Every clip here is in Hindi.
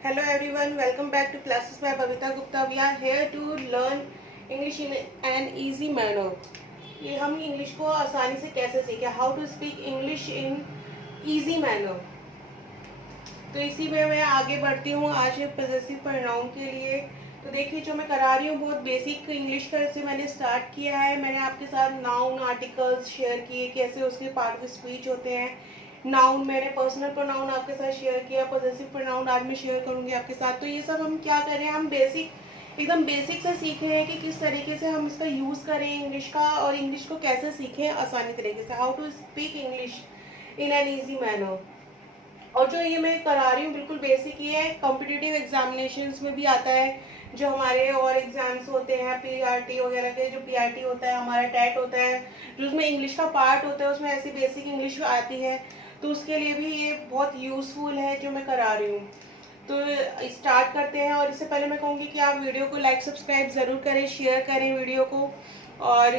Hello everyone, welcome back to classes by Bhavita Gupta. We are here to learn English in an easy manner. ये हम इंग्लिश को आसानी से कैसे सीखें, how to speak English in easy manner. तो इसी में मैं आगे बढ़ती हूँ आज पॉजेसिव प्रोनाउन के लिए. तो देखिए जो मैं करा रही हूँ बहुत बेसिक इंग्लिश का से मैंने स्टार्ट किया है. मैंने आपके साथ नाउन आर्टिकल्स शेयर किए, कैसे उसके पार्ट ऑफ स्पीच होते हैं. नाउन मैंने पर्सनल प्रोनाउन आपके साथ शेयर किया, पॉजेसिव प्रोनाउन आज मैं शेयर करूंगी आपके साथ. तो ये सब हम क्या कर रहे हैं, हम एकदम बेसिक से सीख रहे हैं कि किस तरीके से हम इसका यूज़ करें इंग्लिश का, और इंग्लिश को कैसे सीखें आसानी तरीके से, how to speak English in an easy manner. और जो ये मैं करा रही हूँ बिल्कुल बेसिक ये है, कॉम्पिटिटिव एग्जामिनेशंस में भी आता है. जो हमारे और एग्जाम्स होते हैं पीआरटी वगैरह के, जो पीआरटी होता है हमारा टेट होता है, जो उसमें इंग्लिश का पार्ट होता है, उसमें ऐसी बेसिक इंग्लिश आती है. तो उसके लिए भी ये बहुत यूज़फुल है जो मैं करा रही हूँ. तो स्टार्ट करते हैं. और इससे पहले मैं कहूँगी कि आप वीडियो को लाइक सब्सक्राइब ज़रूर करें, शेयर करें वीडियो को. और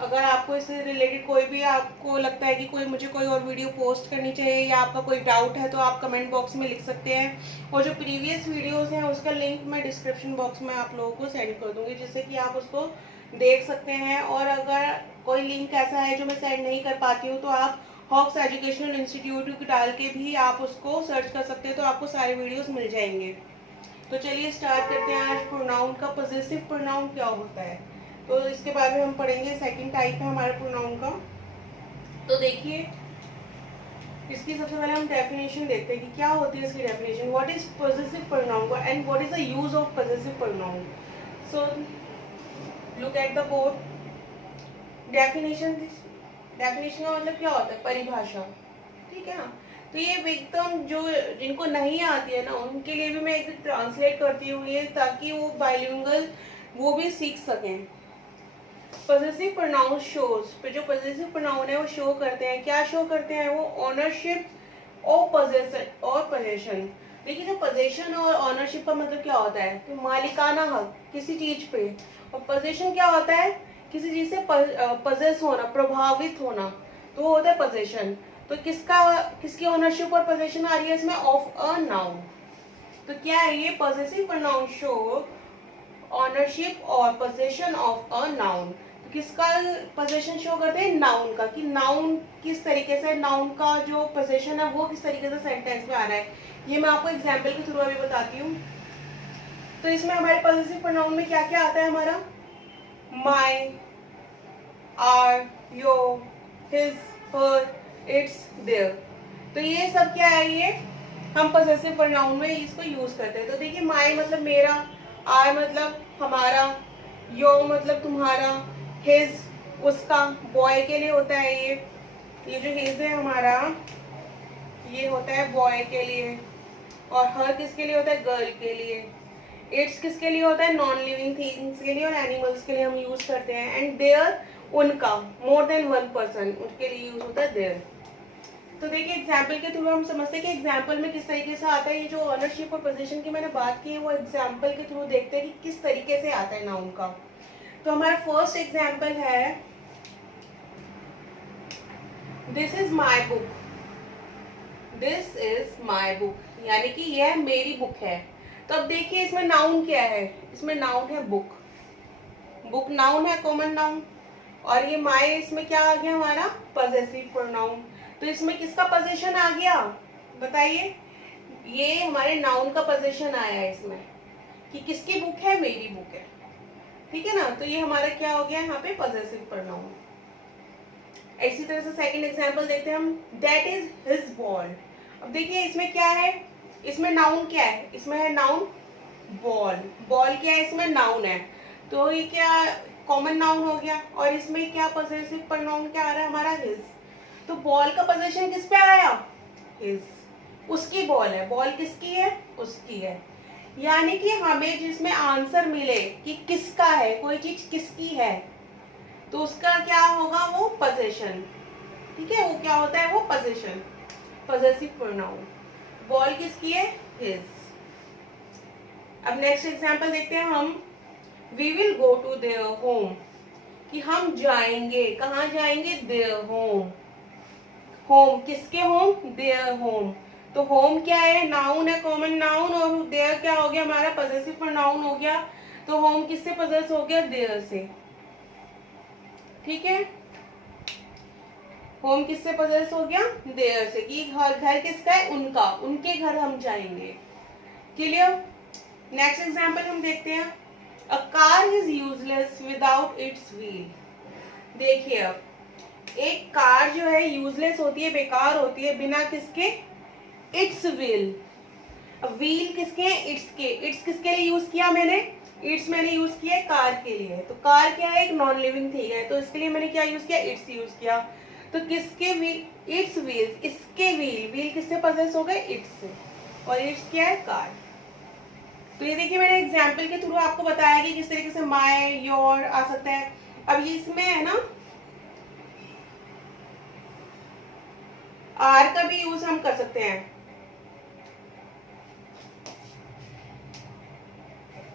अगर आपको इससे रिलेटेड कोई भी आपको लगता है कि मुझे कोई और वीडियो पोस्ट करनी चाहिए या आपका कोई डाउट है तो आप कमेंट बॉक्स में लिख सकते हैं. और जो प्रीवियस वीडियोस हैं उसका लिंक मैं डिस्क्रिप्शन बॉक्स में आप लोगों को सेंड कर दूंगी, जिससे कि आप उसको देख सकते हैं. और अगर कोई लिंक ऐसा है जो मैं सेंड नहीं कर पाती हूँ तो आप हॉक्स एजुकेशनल इंस्टीट्यूट डाल के भी आप उसको सर्च कर सकते हैं, तो आपको सारे वीडियोस मिल जाएंगे. तो चलिए स्टार्ट करते हैं. आज प्रोनाउन का पॉजेसिव प्रोनाउन क्या होता है तो इसके बारे में हम पढ़ेंगे. सेकंड टाइप है हमारे प्रोनाउन का. तो देखिए इसकी सबसे पहले हम डेफिनेशन देखते हैं कि क्या होती है इसकी definition. What is possessive pronoun and what is the use of possessive pronoun. So look at the board. Definition का मतलब क्या होता है, परिभाषा. ठीक है ना. तो ये एकदम जो जिनको नहीं आती है ना उनके लिए भी मैं एक ट्रांसलेट करती हूँ ये, ताकि वो बाइलिंगुअल वो भी सीख सकें. पॉजेसिव प्रोनाउन शोज, जो पॉजेसिव प्रोनाउन है वो शो करते हैं, क्या शो करते हैं वो, ओनरशिप और पोजेशन. देखिए जो पोजेशन और ओनरशिप का मतलब क्या होता है, तो मालिकाना हक किसी चीज पे. और पोजेशन क्या होता है, किसी चीज से पजेस होना, प्रभावित होना, तो वो होता है पोजेशन. तो किसकी ओनरशिप और पोजेशन आ रही है इसमें, ऑफ अ नाउन. तो क्या है ये, पॉजेसिव प्रोनाउन शो ऑनरशिप और पोजेशन ऑफ अ नाउन. तो किसका पोजेशन शो करते हैं, नाउन का, कि नाउन किस तरीके से, नाउन का जो पोजेशन है वो किस तरीके से सेंटेंस में आ रहा है. ये मैं आपको एग्जांपल के थ्रू अभी बताती हूँ. तो इसमें हमारे पॉजेसिव प्रोनाउन में क्या क्या आता है हमारा, my, our, your, his, her, its, their. तो ये सब क्या है, ये हम पॉजेसिव प्रोनाउन में इसको यूज करते हैं. तो देखिए माय मतलब मेरा, आर मतलब हमारा, योर मतलब तुम्हारा, हिज उसका, बॉय के लिए होता है ये जो हिज है हमारा ये होता है बॉय के लिए. और हर किसके लिए होता है, गर्ल के लिए. इट्स किसके लिए होता है, नॉन लिविंग थिंग्स के लिए और एनिमल्स के लिए हम यूज करते हैं. एंड देयर उनका, मोर देन वन पर्सन, उनके लिए यूज होता है देयर. तो देखिए एग्जाम्पल के थ्रू हम समझते हैं कि एग्जाम्पल में किस तरीके से आता है. ये जो ऑनरशिप और पोजीशन की मैंने बात की है वो एग्जाम्पल के थ्रू देखते हैं कि किस तरीके से आता है नाउन का. तो हमारा फर्स्ट एग्जाम्पल है, this is my book. This is my book यानी कि यह मेरी बुक है. तो अब देखिए इसमें नाउन क्या है, इसमें नाउन है बुक. बुक नाउन है, कॉमन नाउन. और ये माई इसमें क्या आ गया हमारा, पॉजेसिव प्रोनाउन. तो इसमें किसका पोजीशन आ गया बताइए, ये हमारे नाउन का पोजीशन आया है इसमें, कि किसकी बुक है, मेरी बुक है. ठीक है ना. तो ये हमारा क्या हो गया यहाँ पे, पॉजेसिव प्रोनाउन. इसी तरह से सेकंड एग्जांपल देखते हैं हम, दैट इज हिज बॉल. अब देखिए इसमें क्या है, इसमें नाउन क्या है, इसमें है नाउन बॉल. बॉल क्या है, इसमें नाउन है. तो ये क्या कॉमन नाउन हो गया. और इसमें क्या पॉजेसिव प्रोनाउन क्या आ रहा है हमारा, हिज. तो बॉल का पोजीशन किस पे आया, हिज. उसकी बॉल है, बॉल किसकी है, उसकी है. यानी कि हमें जिसमें आंसर मिले कि किसका है, कोई चीज किसकी है, तो उसका क्या होगा, वो पोजीशन. ठीक है, वो क्या होता है, वो पोजीशन, पॉजेसिव प्रोनाउन. बॉल किसकी है, हिज. अब नेक्स्ट एग्जांपल देखते हैं हम, we will go to their home, कि हम जाएंगे, कहाँ जाएंगे, देयर होम. होम किसके होम, देयर होम. तो होम क्या है, नाउन है, कॉमन नाउन, और देयर क्या हो गया हमारा, पजेसिव प्रोनाउन हो गया। तो होम किससे पजेस हो गया, देयर से। ठीक है, होम किससे पजेस हो गया, देयर से, कि घर किसका है, उनका, उनके घर हम जाएंगे। क्लियर। नेक्स्ट एग्जांपल हम देखते हैं। A car is useless without its wheel. देखिए अब एक कार जो है यूजलेस होती है, बेकार होती है बिना किसके, इट्स व्हील। अब व्हील किसके हैं, इट्स के। इट्स किसके लिए यूज किया मैंने, इट्स मैंने यूज किया है कार के लिए। तो कार क्या है, एक नॉन लिविंग थिंग है, तो इसके लिए मैंने क्या यूज किया, इट्स यूज किया। तो किसके व्हील, इट्स व्हील, इसके व्हील, व्हील किससे पजेस हो गए, इट्स से, और इट्स क्या है, कार। तो ये देखिए मैंने एग्जाम्पल के थ्रू आपको बताया कि किस तरीके से माय, योर आ सकता है। अब ये इसमें है ना, आर का भी यूज हम कर सकते हैं।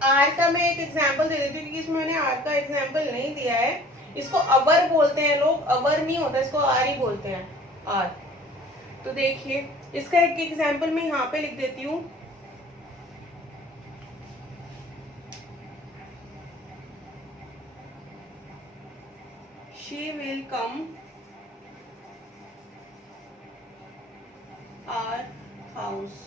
आर का मैं एक एग्जाम्पल दे देती हूँ, क्योंकि इसमें मैंने आर का एग्जाम्पल नहीं दिया है। इसको अवर बोलते हैं लोग, अवर नहीं होता, इसको आर ही बोलते हैं, आर। तो देखिए इसका एक एग्जाम्पल मैं यहाँ पे लिख देती हूँ। She will come our house।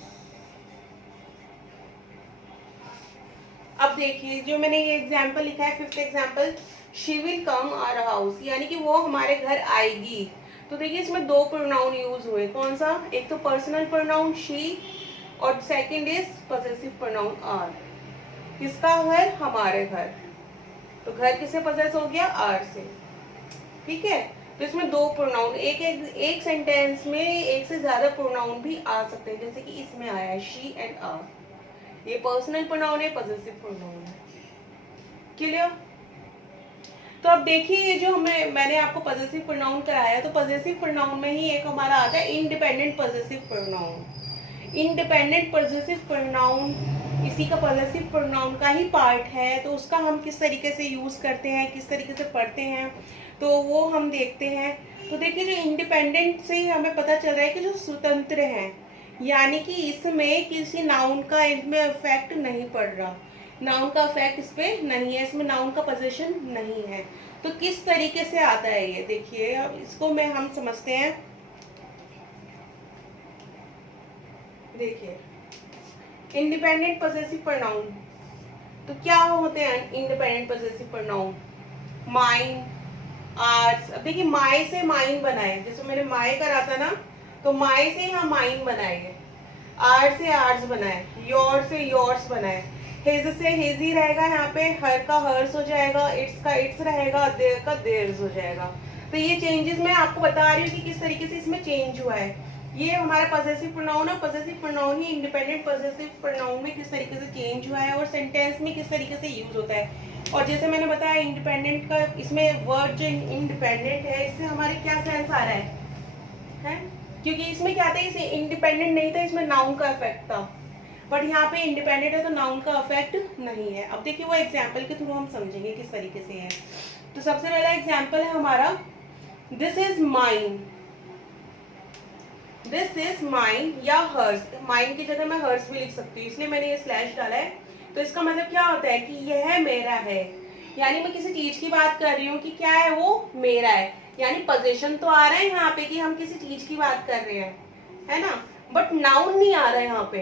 अब देखिए जो मैंने ये एग्जाम्पल लिखा है, fifth example, she will come our house, यानी कि वो हमारे घर आएगी। तो देखिए इसमें दो प्रोनाउन यूज हुए, कौन सा, एक तो पर्सनल प्रोनाउन शी, और second is possessive pronoun our. किसका घर, हमारे घर। तो घर किससे पॉसेस हो गया, आर से। ठीक है, तो इसमें दो प्रोनाउन, एक सेंटेंस में एक से ज्यादा प्रोनाउन भी आ सकते हैं, जैसे कि इसमें आया है शी एंड आर। ये पर्सनल प्रोनाउन है, पॉसेसिव प्रोनाउन है। क्लियर। तो अब देखिए ये जो मैंने आपको पॉसेसिव प्रोनाउन कराया, तो पॉसेसिव प्रोनाउन में ही एक हमारा आता है independent possessive pronoun. Independent possessive pronoun इसी का पॉसेसिव प्रोनाउन का ही पार्ट है। तो उसका हम किस तरीके से यूज करते हैं, किस तरीके से पढ़ते हैं, तो वो हम देखते हैं। तो देखिए जो इंडिपेंडेंट से हमें पता चल रहा है कि जो स्वतंत्र हैं, यानी कि इसमें किसी नाउन का इसमें इफेक्ट नहीं पड़ रहा, नाउन का इफेक्ट इस पे नहीं है, इसमें नाउन का पोजीशन नहीं है। तो किस तरीके से आता है ये, देखिए अब इसको हम समझते हैं। देखिए इंडिपेंडेंट पॉसेसिव प्रोनाउन, तो क्या होते हैं independent possessive pronoun, mine, arts. अब देखिए माई से माइन बनाए, जैसे मैंने माई करा था ना, तो माई से यहाँ माइन बनाए, आर्ट से आर्ट्स बनाए, योर से योर्स बनाए, हिज से हिज ही रहेगा, यहाँ पे हर का हर्स हो जाएगा, इट्स का इट्स रहेगा, देयर का देयर्स हो जाएगा। तो ये चेंजेस मैं आपको बता रही हूँ कि किस तरीके से इसमें चेंज हुआ है। ये हमारा पॉसेसिव प्रोनाउन है, पॉसेसिव प्रोनाउन ही इंडिपेंडेंट पॉसेसिव प्रोनाउन में किस तरीके से चेंज हुआ है और सेंटेंस में किस तरीके से यूज होता है। और जैसे मैंने बताया इंडिपेंडेंट का, इसमें वर्ड जो इंडिपेंडेंट है, इससे हमारे क्या सेंस आ रहा है? क्योंकि इसमें क्या था, इसे इंडिपेंडेंट नहीं था, इसमें नाउन का इफेक्ट था, बट यहाँ पे इंडिपेंडेंट है तो नाउन का इफेक्ट नहीं है। अब देखिए वो एग्जाम्पल के थ्रू हम समझेंगे किस तरीके से है। तो सबसे पहला एग्जाम्पल है हमारा, this is mine, this is mine या हर्स। माइन की जगह मैं हर्स भी लिख सकती हूँ, इसलिए मैंने ये स्लैश डाला है। तो इसका मतलब क्या होता है कि यह मेरा है, यानी मैं किसी चीज की बात कर रही हूँ कि क्या है, वो मेरा है, यानी पोजीशन तो आ रहा है यहाँ पे कि हम किसी चीज की बात कर रहे हैं, है ना, बट नाउन नहीं आ रहा है यहाँ पे।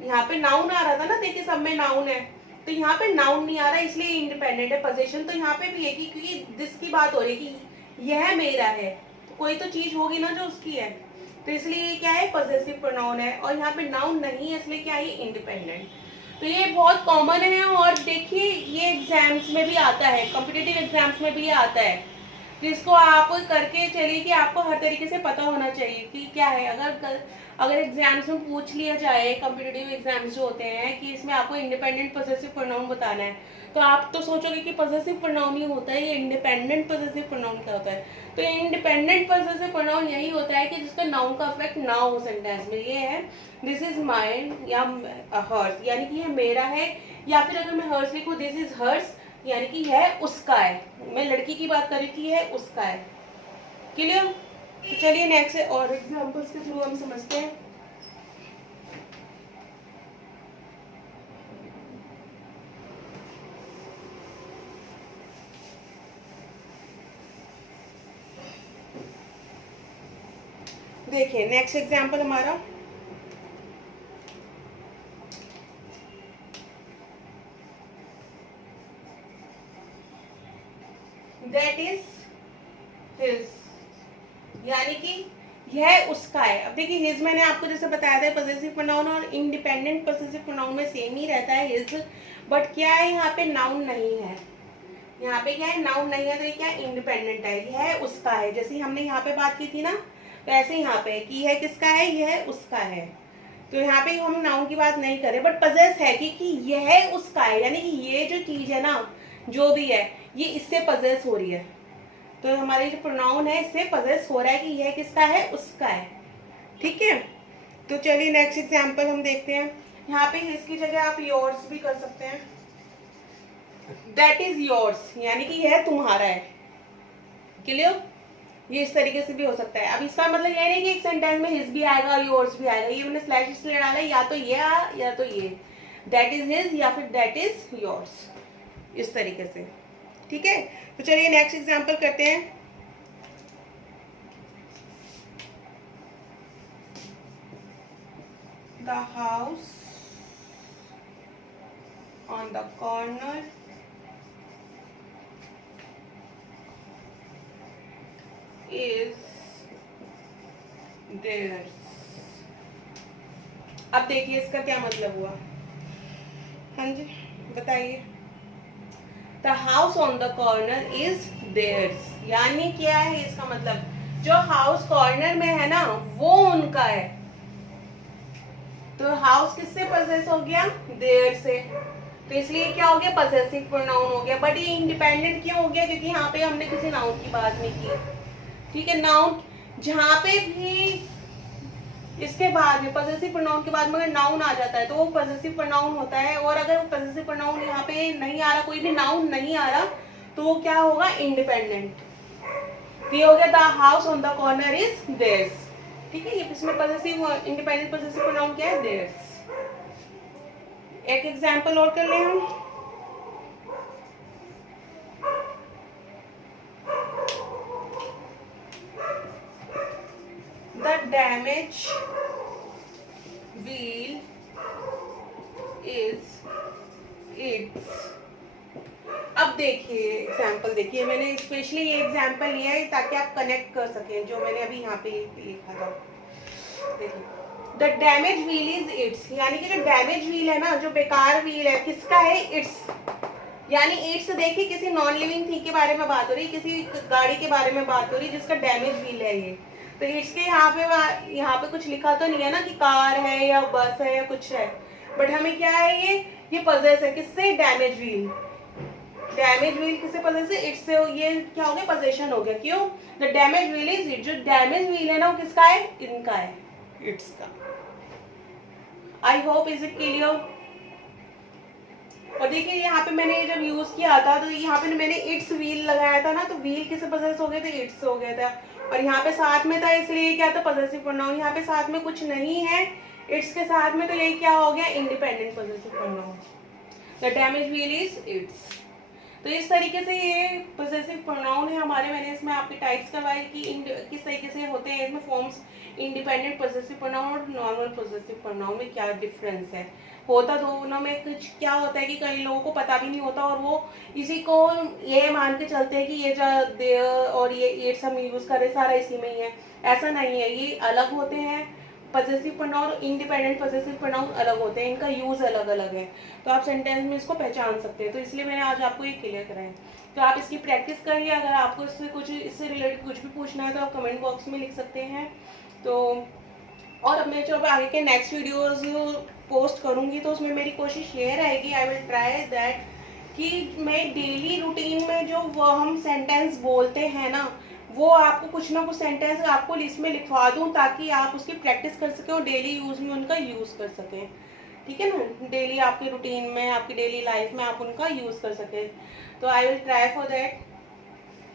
यहाँ पे नाउन आ रहा था ना, देखिए सब में नाउन है, तो यहाँ पे नाउन नहीं आ रहा है, इसलिए इंडिपेंडेंट है। पोजीशन तो यहाँ पे भी है कि क्योंकि दिस की बात हो रही है कि यह मेरा है, तो कोई तो चीज होगी ना जो उसकी है, तो इसलिए ये क्या है, पॉसेसिव प्रोनाउन है। और यहाँ पे नाउन नहीं है, इसलिए क्या है, इंडिपेंडेंट। तो ये बहुत कॉमन है, और देखिए ये एग्जाम्स में भी आता है, कॉम्पिटिटिव एग्जाम्स में भी आता है, जिसको आप करके चलिए कि आपको हर तरीके से पता होना चाहिए कि क्या है। अगर एग्जाम्स में पूछ लिया जाए, कॉम्पिटिटिव एग्जाम्स जो होते हैं, कि इसमें आपको इंडिपेंडेंट पॉसेसिव प्रोनाउन बताना है, तो आप तो सोचोगे कि पॉसेसिव प्रोनाउन ही होता है, ये इंडिपेंडेंट पॉसेसिव प्रोनाउन क्या होता है। तो इंडिपेंडेंट पॉसेसिव प्रोनाउन यही होता है कि जिसका नाउन का इफेक्ट ना हो सेंटेंस में। ये है दिस इज माइन या हर्स, यानी कि यह मेरा है, या फिर अगर मैं हर्स लिखूं, दिस इज हर्स, यानी कि यह उसका है। मैं लड़की की बात कर रही थी, यह उसका है। क्लियर। तो चलिए नेक्स्ट और एग्जांपल्स के थ्रू हम समझते हैं। देखिए नेक्स्ट एग्जाम्पल हमारा, दैट इज हिज, यानी कि यह उसका है। अब देखिए हिज मैंने आपको जैसे बताया था पॉसेसिव प्रोनाउन और इंडिपेंडेंट पॉसेसिव प्रोनाउन में सेम ही रहता है हिज, बट क्या है यहाँ पे नाउन नहीं है, यहाँ पे क्या है नाउन नहीं है, तो ये क्या है इंडिपेंडेंट है, यह उसका है। जैसे हमने यहाँ पे बात की थी ना, तो ऐसे यहाँ पे कि यह किसका है, यह उसका है। तो यहाँ पे हम नाउन की बात नहीं करें, बट पजेस है कि यह उसका है, यानी कि ये जो चीज है ना, जो भी है ये इससे पजेस हो रही है। तो हमारी जो प्रोनाउन है इससे पजेस हो रहा है कि यह किसका है, उसका है। ठीक है, तो चलिए नेक्स्ट एग्जांपल हम देखते हैं। यहाँ पे इसकी जगह आप योर्स भी कर सकते हैं, दैट इज योर्स, यानी कि यह तुम्हारा है। क्लियर, ये इस तरीके से भी हो सकता है। अब इसका मतलब ये नहीं कि एक सेंटेंस में हिज भी आएगा और योर्स भी आएगा, ये मैंने स्लैश इसलिए डाला या तो ये आया या तो ये, दैट इज हिज या फिर दैट इज योर्स, इस तरीके से। ठीक है, तो चलिए नेक्स्ट एग्जांपल करते हैं। The house on the corner is theirs। अब देखिए इसका क्या मतलब हुआ, हाँ जी बताइए। The house on the corner is theirs, यानी क्या है इसका मतलब, जो हाउस कॉर्नर में है ना वो उनका है। तो हाउस किससे पजेस हो गया, देयर से, तो इसलिए क्या हो गया, पजेसिव प्रोनाउन हो गया। बट ये इंडिपेंडेंट क्यों हो गया, क्योंकि यहाँ पे हमने किसी नाउन की बात नहीं की। ठीक है, नाउन जहां पे भी इसके बाद में पजेसिव प्रोनाउन के बाद में अगर नाउन आ जाता है तो वो पजेसिव प्रोनाउन होता है, और अगर वो पजेसिव प्रोनाउन यहाँ पे नहीं आ रहा, कोई भी नाउन नहीं आ रहा, तो वो क्या होगा, इंडिपेंडेंट। ये हो गया the house on the corner is theirs. ठीक है, ये इसमें पजेसिव इंडिपेंडेंट पजेसिव प्रोनाउन क्या है, देयर्स। एक एग्जाम्पल और कर ले हम। The damaged wheel is its। अब देखिए एग्जाम्पल देखिए, मैंने स्पेशली ये एग्जाम्पल लिया है ताकि आप कनेक्ट कर सकें जो मैंने अभी यहाँ पे लिखा था। देखिए the damage wheel is it's, यानी कि जो डैमेज व्हील है ना, जो बेकार व्हील है, किसका है, इट्स। यानी इट्स देखिए किसी नॉन लिविंग थिंग के बारे में बात हो रही है, किसी गाड़ी के बारे में बात हो रही है जिसका डैमेज व्हील है ये। तो इसके यहाँ पे कुछ लिखा तो नहीं है ना कि कार है या बस है या कुछ है, बट हमें क्या है, ये पजेस है किससे, डैमेज व्हील। डैमेज व्हील किससे पजेस है, इट्स से। ये क्या हो गया, पोजेशन हो गया। क्यों, the damage wheel is it, जो डैमेज व्हील है ना वो किसका है, इनका है, इट्स का। I hope is it clear. और देखिए यहाँ पे मैंने जब यूज किया था तो यहाँ पे मैंने इट्स व्हील लगाया था ना, तो व्हील किससे पजेस हो गए थे, इट्स हो गया था। और यहाँ पे साथ में था इसलिए क्या था, पजेसिव प्रोनाउन। यहाँ पे साथ में कुछ नहीं है इट्स के साथ में, तो ये क्या हो गया, independent possessive pronoun. The damage wheel is it's. तो इस तरीके से ये पजेसिव प्रोनाउन है हमारे। मैंने इसमें आपके टाइप्स करवाए कि किस तरीके से होते हैं इसमें फॉर्म्स, इंडिपेंडेंट पजेसिव प्रोनाउन और नॉर्मल पजेसिव प्रोनाउन में क्या डिफरेंस है। होता दोनों में कुछ क्या होता है कि कई लोगों को पता भी नहीं होता और वो इसी को ये मान के चलते हैं कि ये जो दे और ये इट्स हम यूज कर रहे सारा इसी में ही है। ऐसा नहीं है, ये अलग होते हैं। पजेसिव प्रोनाउन और इंडिपेंडेंट पजेसिव प्रोनाउन अलग होते हैं, इनका यूज अलग अलग है, तो आप सेंटेंस में इसको पहचान सकते हैं। तो इसलिए मैंने आज आपको ये क्लियर कराया। तो आप इसकी प्रैक्टिस करिए। अगर आपको इससे रिलेटेड कुछ भी पूछना है तो आप कमेंट बॉक्स में लिख सकते हैं। तो और अब मैं जब आगे के नेक्स्ट वीडियोज पोस्ट करूँगी तो उसमें मेरी कोशिश ये रहेगी, आई विल ट्राई दैट कि मैं डेली रूटीन में जो वो हम सेंटेंस बोलते हैं ना, वो आपको कुछ ना कुछ सेंटेंस आपको लिस्ट में लिखवा दूं ताकि आप उसकी प्रैक्टिस कर सकें और डेली यूज में उनका यूज कर सकें। ठीक है ना, डेली आपके रूटीन में, आपकी डेली लाइफ में आप उनका यूज कर सकें। तो I will try for that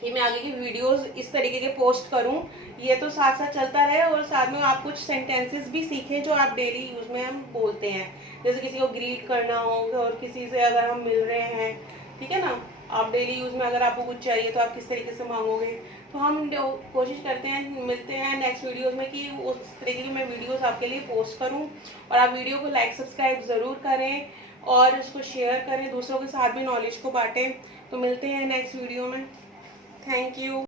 कि मैं आगे की वीडियोस इस तरीके के पोस्ट करूं। ये तो साथ साथ चलता रहे और साथ में आप कुछ सेंटेंसेस भी सीखें जो आप डेली यूज में हम बोलते हैं। जैसे किसी को ग्रीट करना हो और किसी से अगर हम मिल रहे हैं, ठीक है ना, आप डेली यूज़ में अगर आपको कुछ चाहिए तो आप किस तरीके से मांगोगे। तो हम कोशिश करते हैं, मिलते हैं नेक्स्ट वीडियोस में कि उस तरीके की मैं वीडियोस आपके लिए पोस्ट करूं। और आप वीडियो को लाइक सब्सक्राइब ज़रूर करें और इसको शेयर करें, दूसरों के साथ भी नॉलेज को बांटें। तो मिलते हैं नेक्स्ट वीडियो में। Thank you.